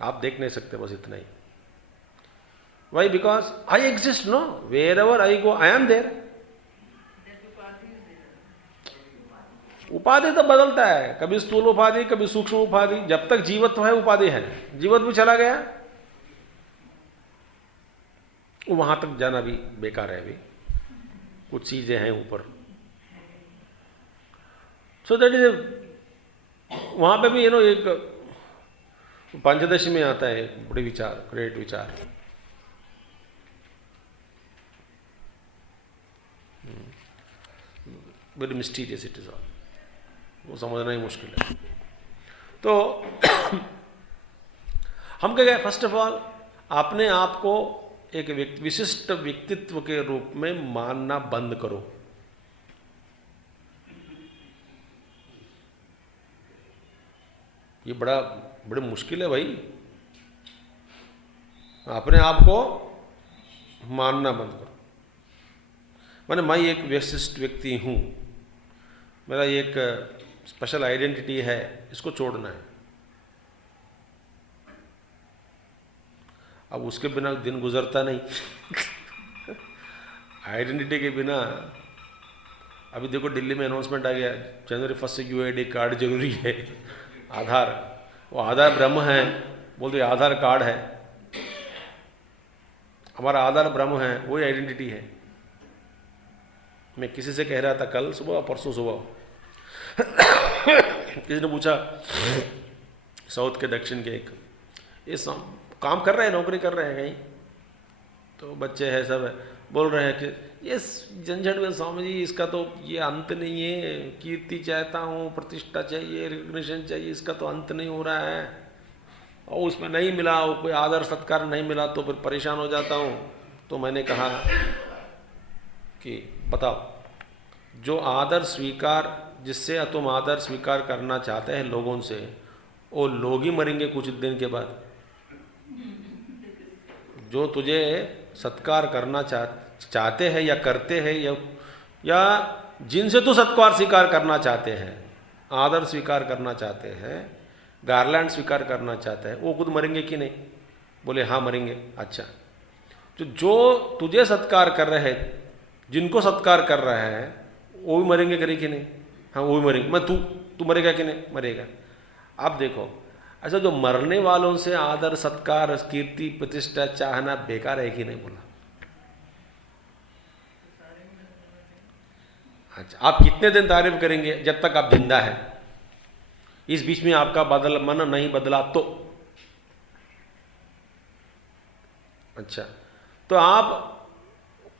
आप देख नहीं सकते, बस इतना ही. Why? Because I exist. No, wherever I go I am there. उपाधि तो बदलता है, कभी स्थूल उपाधि, कभी सूक्ष्म उपाधि. जब तक जीवत्व है उपाधि है, जीवत्व भी चला गया वहां तक जाना भी बेकार है. अभी कुछ चीजें हैं ऊपर. सो दैट इज वहां पे भी एक पंचदशी में आता है एक बड़े विचार, ग्रेट विचार. Very mysterious it is all. वो समझना ही मुश्किल है. तो हम क्या गए, फर्स्ट ऑफ ऑल अपने आप को एक विशिष्ट व्यक्तित्व के रूप में मानना बंद करो। ये बड़ी मुश्किल है भाई, अपने आप को मानना बंद करो। माने मैं एक विशिष्ट व्यक्ति हूँ, मेरा एक स्पेशल आइडेंटिटी है, इसको छोड़ना है। अब उसके बिना दिन गुजरता नहीं। आइडेंटिटी के बिना, अभी देखो दिल्ली में अनाउंसमेंट आ गया जनवरी 1 से यूआईडी कार्ड जरूरी है, आधार। वो आधार ब्रह्म है, बोलते आधार कार्ड है, हमारा आधार ब्रह्म है, वही आइडेंटिटी है। मैं किसी से कह रहा था कल सुबह, परसों सुबह, किसी ने पूछा साउथ के दक्षिण के एक, ये काम कर रहे हैं, नौकरी कर रहे हैं कहीं, तो बच्चे हैं सब है, बोल रहे हैं कि ये झंझट में स्वामी जी इसका तो ये अंत नहीं है, कीर्ति चाहता हूँ, प्रतिष्ठा चाहिए, रिकग्निशन चाहिए, इसका तो अंत नहीं हो रहा है, और उसमें नहीं मिला, वो कोई आदर सत्कार नहीं मिला तो फिर परेशान हो जाता हूँ। तो मैंने कहा कि बताओ, जो आदर स्वीकार, जिससे तुम आदर स्वीकार करना चाहते हैं लोगों से, वो लोग ही मरेंगे कुछ दिन के बाद। जो तुझे सत्कार करना चाहते हैं या करते हैं, या जिनसे तू सत्कार स्वीकार करना चाहते हैं, आदर स्वीकार करना चाहते हैं, गारलैंड स्वीकार करना चाहते हैं, वो खुद मरेंगे कि नहीं? बोले हाँ मरेंगे। अच्छा, तो जो तुझे सत्कार कर रहे हैं, जिनको सत्कार कर रहा है, वो भी मरेंगे करे कि नहीं? हाँ वो भी मरेंगे। मैं तू मरेगा कि नहीं? मरेगा। अब देखो, ऐसा जो मरने वालों से आदर सत्कार कीर्ति प्रतिष्ठा चाहना बेकार है कि नहीं? बोला। अच्छा, आप कितने दिन तारीफ करेंगे? जब तक आप जिंदा है। इस बीच में आपका मन नहीं बदला तो। अच्छा, तो आप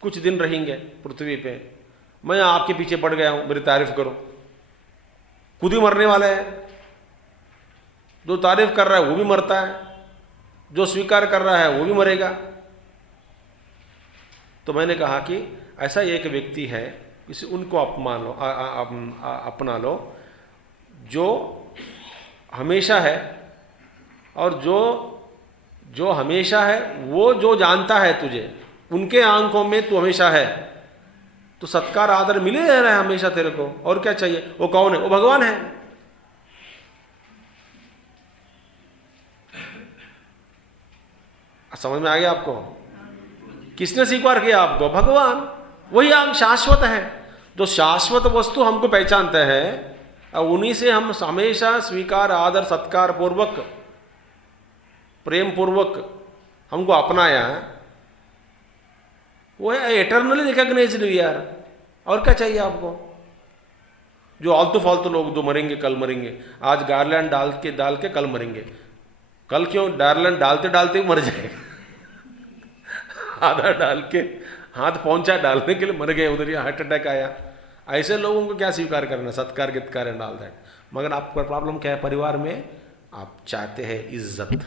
कुछ दिन रहेंगे पृथ्वी पे, मैं आपके पीछे पड़ गया हूं, मेरी तारीफ करो। खुद ही मरने वाला है, जो तारीफ कर रहा है वो भी मरता है, जो स्वीकार कर रहा है वो भी मरेगा। तो मैंने कहा कि ऐसा एक व्यक्ति है, किसी उनको अपमान लो, अपना लो, जो हमेशा है, और जो हमेशा है, वो जो जानता है तुझे, उनके आंखों में तू हमेशा है, तो सत्कार आदर मिले रह रहा है हमेशा तेरे को, और क्या चाहिए? वो कौन है? वो भगवान है। समझ में आ गया आपको? किसने स्वीकार किया आपको? भगवान। वही हम शाश्वत है। जो शाश्वत वस्तु हमको पहचानते हैं, और उन्हीं से हम हमेशा स्वीकार आदर सत्कार पूर्वक प्रेम पूर्वक हमको अपनाया, वो है एटर्नली रिकॉग्नाइज्ड वी आर। और क्या चाहिए आपको? जो आलतू फालतू लोग जो मरेंगे कल मरेंगे, आज गार्लैंड डाल के कल मरेंगे। कल क्यों? गार्लैंड डालते डालते ही मर जाएगा। आधा डाल के हाथ पहुंचा डालने के लिए मर गए, उधर ही हार्ट अटैक आया। ऐसे लोगों को क्या स्वीकार करना? सत्कार गित्कार एंड ऑल दैट। मगर आपका प्रॉब्लम क्या है? परिवार में आप चाहते हैं इज्जत,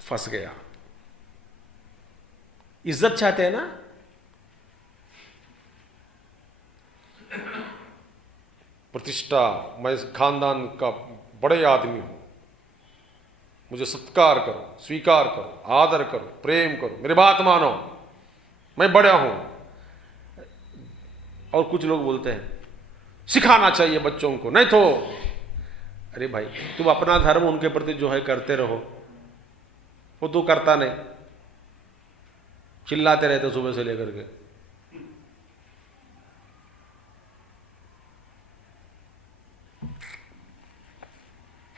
फंस गया। इज्जत चाहते हैं ना? प्रतिष्ठा, मैं खानदान का बड़े आदमी हूं, मुझे सत्कार करो, स्वीकार करो, आदर करो, प्रेम करो, मेरी बात मानो, मैं बड़ा हूं। और कुछ लोग बोलते हैं सिखाना चाहिए बच्चों को, नहीं तो अरे भाई तुम अपना धर्म उनके प्रति जो है करते रहो, वो तो करता नहीं, चिल्लाते रहते सुबह से लेकर के।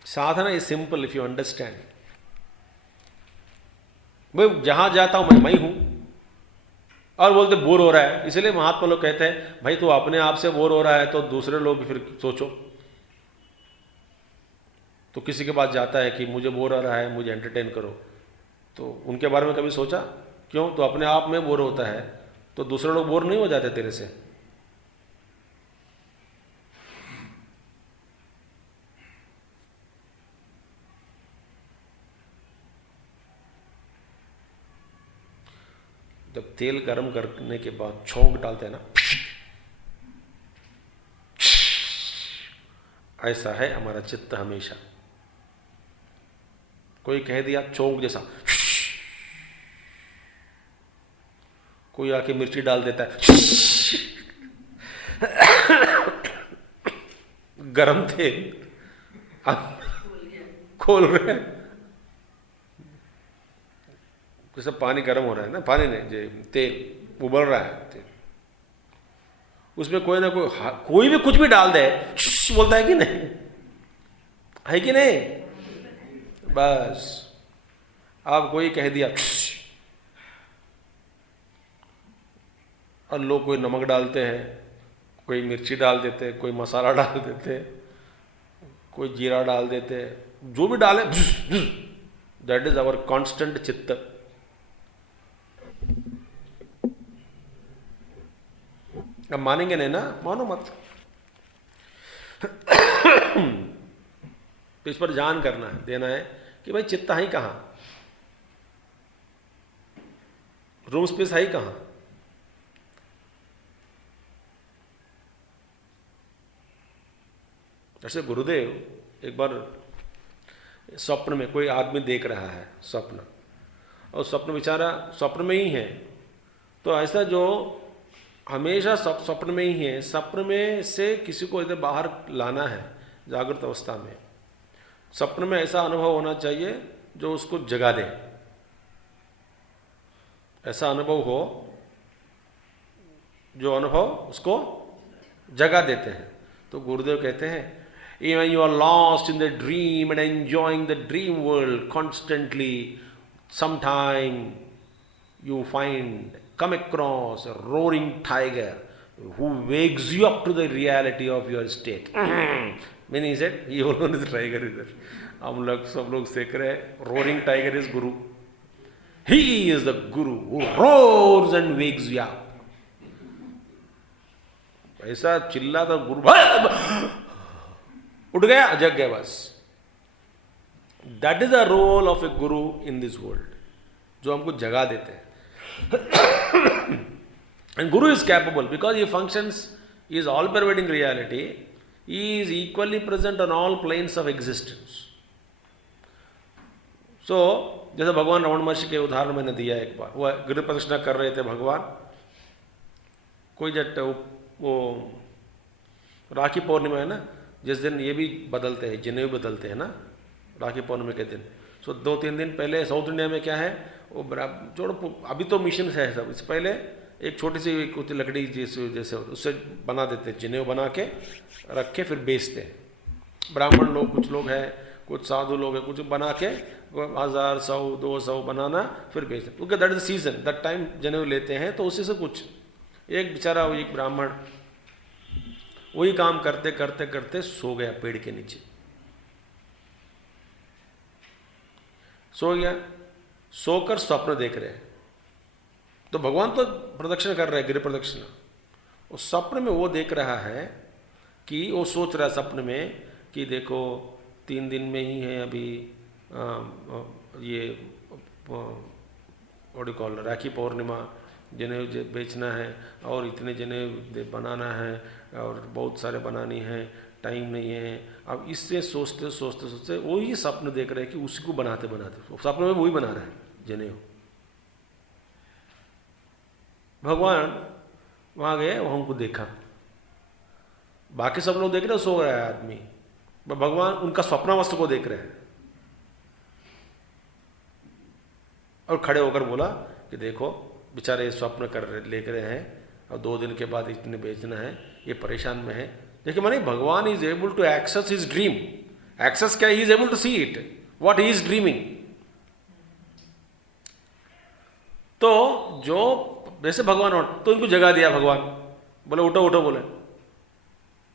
साधना is simple if you understand. मैं जहां जाता हूं मैं हूं, और बोलते बोर हो रहा है, इसलिए महात्मा लोग कहते हैं भाई तू अपने आप से बोर हो रहा है तो दूसरे लोग फिर सोचो। तो किसी के पास जाता है कि मुझे बोर हो रहा है, मुझे एंटरटेन करो, तो उनके बारे में कभी सोचा? क्यों? तो अपने आप में बोर होता है, तो दूसरे लोग बोर नहीं हो जाते तेरे से? जब तेल गर्म करने के बाद छोंक डालते हैं ना, ऐसा है हमारा चित्त हमेशा। कोई कह दिया चौंक जैसा, कोई आके मिर्ची डाल देता है, गरम तेल अब खोल रहे हैं, जैसे पानी गर्म हो रहा है ना, पानी नहीं जे तेल उबल रहा है तेल, उसमें कोई ना कोई भी कुछ भी डाल दे, बोलता है कि नहीं, है कि नहीं? बस अब कोई कह दिया, और लोग कोई नमक डालते हैं, कोई मिर्ची डाल देते हैं, कोई मसाला डाल देते हैं, कोई जीरा डाल देते हैं, जो भी डाले, दैट इज आवर कांस्टेंट चित्त। अब मानेंगे नहीं ना, मानो मत। तो इस पर ध्यान करना है, देना है कि भाई चित्त है कहाँ, रूम स्पेस है कहाँ। जैसे गुरुदेव एक बार स्वप्न में, कोई आदमी देख रहा है स्वप्न, और स्वप्न बेचारा स्वप्न में ही है, तो ऐसा जो हमेशा स्वप्न में ही है, स्वप्न में से किसी को इधर बाहर लाना है जागृत अवस्था में, स्वप्न में ऐसा अनुभव होना चाहिए जो उसको जगा दे, ऐसा अनुभव हो जो अनुभव उसको जगा देते हैं। तो गुरुदेव कहते हैं, when you are lost in the dream and enjoying the dream world constantly, sometime you come across a roaring tiger who wakes you up to the reality of your state. Meaning he said, he alone is tiger इधर। हम लोग सब लोग सीख रहे हैं, roaring tiger is guru. He is the guru who roars and wakes you up. ऐसा चिल्लाता गुरु, उठ गया, जग गया, बस। That is the role of a guru in this world, जो हमको जगा देते हैं। And guru is capable because he functions, is all pervading reality, he is equally present on all planes of existence. So जैसे भगवान रमण महर्षि के उदाहरण मैंने दिया एक बार, वह गिर प्रदक्षिणा कर रहे थे भगवान, कोई जट वो राखी पौर्णिमा है ना, जिस दिन ये भी बदलते हैं, जनेऊ बदलते हैं ना राखी पौर्णिमा के दिन। सो 2-3 दिन पहले साउथ इंडिया में क्या है, वो जोड़ो, अभी तो मिशन है सब, इससे पहले एक छोटी सी कुछ लकड़ी जैसे उससे बना देते हैं, जनेऊ बना के रख के फिर बेचते हैं। ब्राह्मण लोग, कुछ लोग हैं, कुछ साधु लोग हैं, कुछ बना के 1000, 100, 200 बनाना फिर बेचते, क्योंकि that is the season, that time जनेऊ लेते हैं। तो उसी से कुछ एक बेचारा, एक ब्राह्मण वही काम करते करते करते सो गया पेड़ के नीचे, सो गया, सोकर स्वप्न देख रहे हैं। तो भगवान तो प्रदक्षिण कर रहे हैं, गिर प्रदक्षिणा, उस स्वप्न में वो देख रहा है कि वो सोच रहा है स्वप्न में कि देखो 3 दिन में ही है अभी ये व्हाट यू कॉल राखी पौर्णिमा, जनेऊ बेचना है और इतने जनेऊ बनाना है और बहुत सारे बनानी है, टाइम नहीं है। अब इससे सोचते सोचते सोचते वही स्वप्न देख रहे हैं कि उसी को बनाते बनाते स्वप्न में वही बना रहे हैं जनेऊ। भगवान वहाँ गए, वहाँ उनको देखा, बाकी सब लोग देख रहे हैं, सो रहा है आदमी, भगवान उनका स्वप्नावस्था को देख रहे हैं और खड़े होकर बोला कि देखो बेचारे स्वप्न लेकर रहे हैं और 2 दिन के बाद इतने बेचना है, ये परेशान में है। देखिए माने Bhagavan is able to access his dream, access क्या, he is able to see it what he is dreaming. तो जो वैसे भगवान तो इनको जगा दिया, भगवान बोले उठो उठो, बोले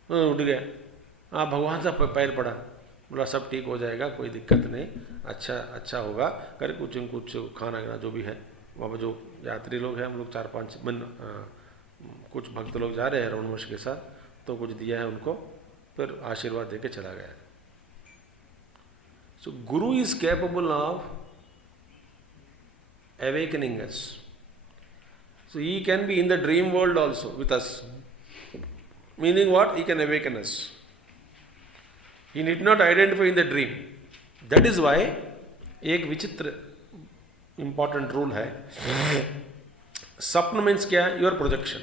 उठ गया। हाँ, भगवान का पैर पड़ा, बोला सब ठीक हो जाएगा, कोई दिक्कत नहीं, अच्छा होगा, कर कुछ खाना जो भी है। वहाँ पर जो यात्री लोग हैं, हम लोग 4-5 कुछ भक्त लोग जा रहे हैं रमण महर्षि के साथ, तो कुछ दिया है उनको, फिर आशीर्वाद देके चला गया। सो गुरु is capable of awakening us, So he can be in the dream world also with us. Meaning what? He can awaken us. He need not identify in the dream. That is why एक विचित्र important rule है. स्वप्न means क्या है? Your projection.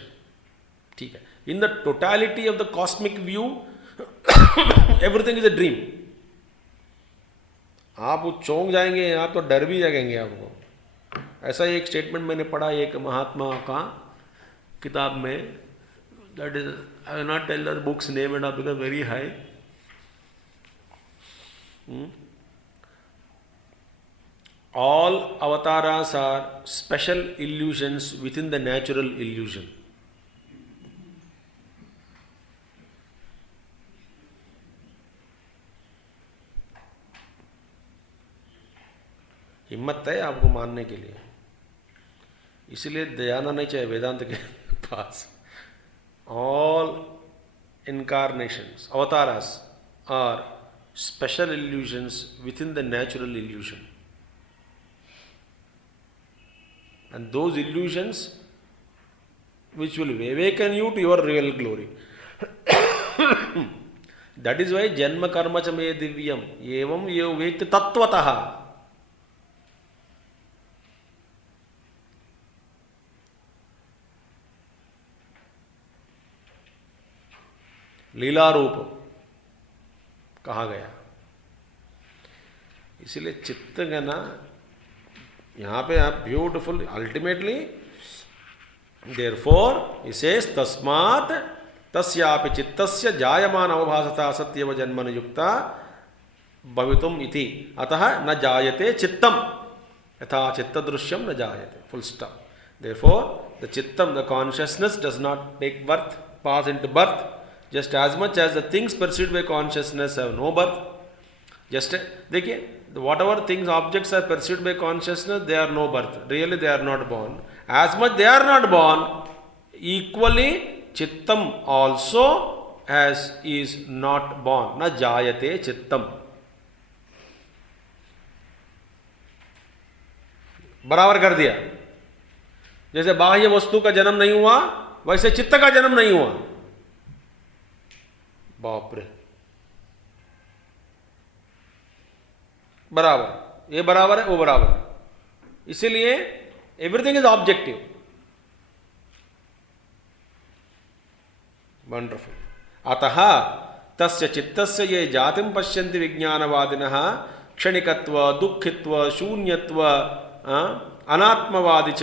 ठीक है. In the totality of the cosmic view everything is a dream. आप वो चौंक जाएंगे, आप तो डर भी जाएंगे आपको. ऐसा एक स्टेटमेंट मैंने पढ़ा एक महात्मा का किताब में. That is I will not tell the book's name and because very high. All avatars are special illusions within the natural illusion. हिम्मत है आपको मानने के लिए, इसलिए जाना नहीं चाहिए वेदांत के पास. All incarnations, avatars are special illusions within the natural illusion. And those illusions which will awaken you to your real glory. That is why janma karma cha me divyam evam yo vetti tattvataha. लीला रूप कहा गया. इसलिए चित्त का ना यहाँ पे आप ब्यूटिफुल अल्टीमेटली देयरफॉर इसेस तस्मात् तस्यापि चित्तस्य जायमान अवभासता सत्यव जन्मन युक्ता भवितुम इति अतः न जायते चित्तम यथा चित्तदृश्यम न जायते. Full stop. देयरफॉर द चित्तम the consciousness does not take birth, pass into birth, just as much as the things perceived by consciousness have no birth. Just देखिए, whatever things, objects are perceived by consciousness, they are no birth. Really, they are not born. As much they are not born, equally chittam also as is not born. Na jayate chittam. बराबर कर दिया. जैसे बाह्य वस्तु का जन्म नहीं हुआ, वैसे चित्त का जन्म नहीं हुआ. बाप रे, बराबर, ये बराबर है, वो बराबर है. इसीलिए एवरीथिंग इज ऑब्जेक्टिव. वंडरफुल. अतः तस्य चित्तस्य ये जातिं पश्यन्ति विज्ञानवादिनः क्षणिकत्व दुःखित्व शून्यत्व अनात्मवादि च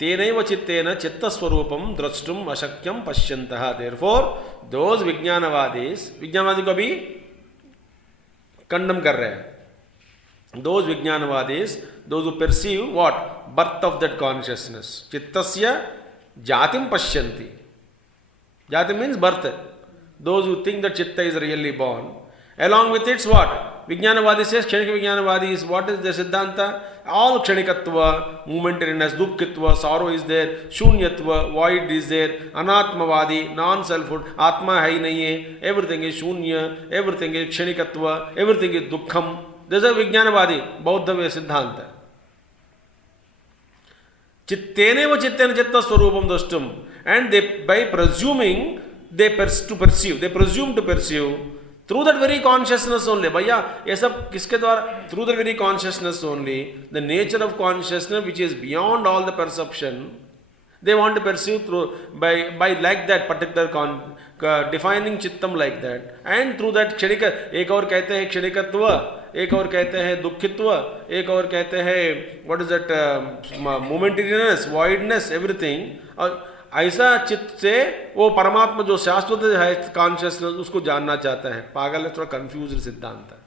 तेनैव चित्तेन चित्तस्वरूपं द्रष्टुम अशक्यं पश्यन्तः. देयरफॉर दोज विज्ञानवादी को भी कंडम कर रहे हैं. दोज विज्ञानवादीज, those who perceive what? Birth of that consciousness. चित्तस्य जातिं पश्यन्ति. जाति means birth. Those who think that चित्त is really born. Along with its what? Vijnanavadi says, Kshanika Vijnanavadi is, what is the Siddhanta? All Kshanikatva, momentariness, Dukkhitva, sorrow is there, Shunyatva, void is there, Anatmavadi, non-selfhood, Atma hai nahi hai, everything is Shunya, everything is Kshanikatva, everything is Dukkham. This is a Vijnanavadi, Bauddha way Siddhanta. Chitteneva chittena chitta swarupam drashtum. And they, by presuming, they presume to perceive through that very consciousness only. भैया ये सब किसके द्वारा? Through the very consciousness only, the nature of consciousness which is beyond all the perception, they want to perceive through by like that particular defining chittam like that, and through that क्षणिक, एक और कहते हैं क्षणिकत्व, एक और कहते हैं दुखित्व, एक और कहते हैं what is that momentariness, voidness, everything. और ऐसा चित्त से वो परमात्मा जो शाश्वत है कॉन्शियसनेस, उसको जानना चाहता है. पागल है, थोड़ा कंफ्यूज्ड सिद्धांत है.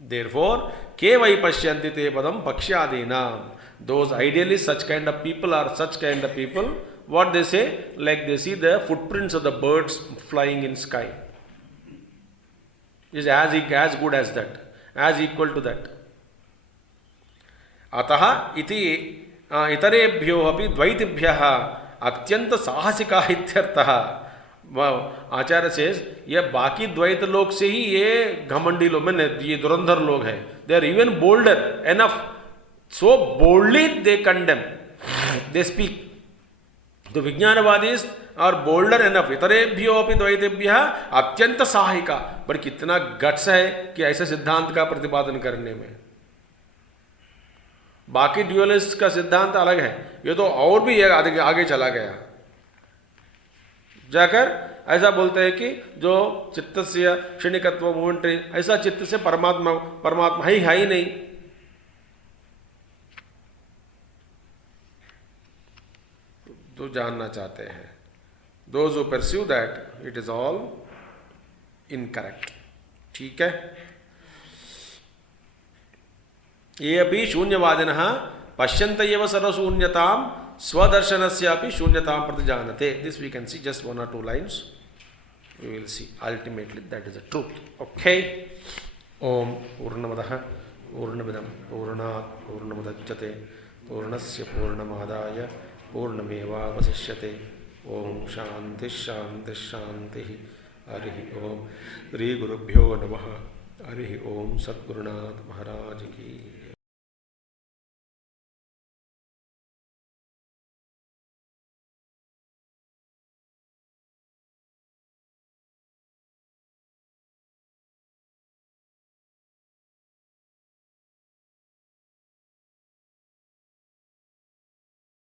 देयरफॉर के वै पश्यन्ति ते पदम पक्ष्यादीनाम. Those ideally such kind of people are such kind of people. What they say? Like they see the footprints of the birds flying in sky is as good as that, as equal to that. अतः इति इतरेभ्यो अपि द्वैतिभ्यः अत्यंत साहसिका इत्यर्थः. आचार्य says, ये बाकी द्वैत लोग से ही ये घमंडी लोग, मैंने ये धुरंधर लोग हैं. They are even bolder enough, so boldly they condemn they speak. तो विज्ञानवादीज आर बोल्डर एनफ, इतरेभ्यो अपनी द्वैतेभ्य अत्यंत सहायिका. पर कितना गट्स है कि ऐसे सिद्धांत का प्रतिपादन करने में. बाकी ड्यूअलिस्ट का सिद्धांत अलग है, ये तो और भी आगे चला गया. जाकर ऐसा बोलते हैं कि जो चित्त से क्षणिकत्व मोमेंटरी, ऐसा चित्त से परमात्मा परमात्मा है ही नहीं. तो जानना चाहते हैं. Those who pursue that it is all incorrect. ठीक है. ये अपि शून्यवादिनः पश्यन्त एव सर्वशून्यतां स्वदर्शनस्यापि शून्यतां प्रतिजानते. This we can see just 1 or 2 lines. We will see ultimately that is the truth. Okay. ओम पूर्णमदः पूर्णमिदं पूर्णात् पूर्णमुदच्यते पूर्णस्य पूर्णमादाय पूर्णमेवावशिष्यते. ओम शांति शांति शांति. हरि ओम. श्री गुरुभ्यो नमः. हरि ओम. सद्गुरुनाथ महाराज की.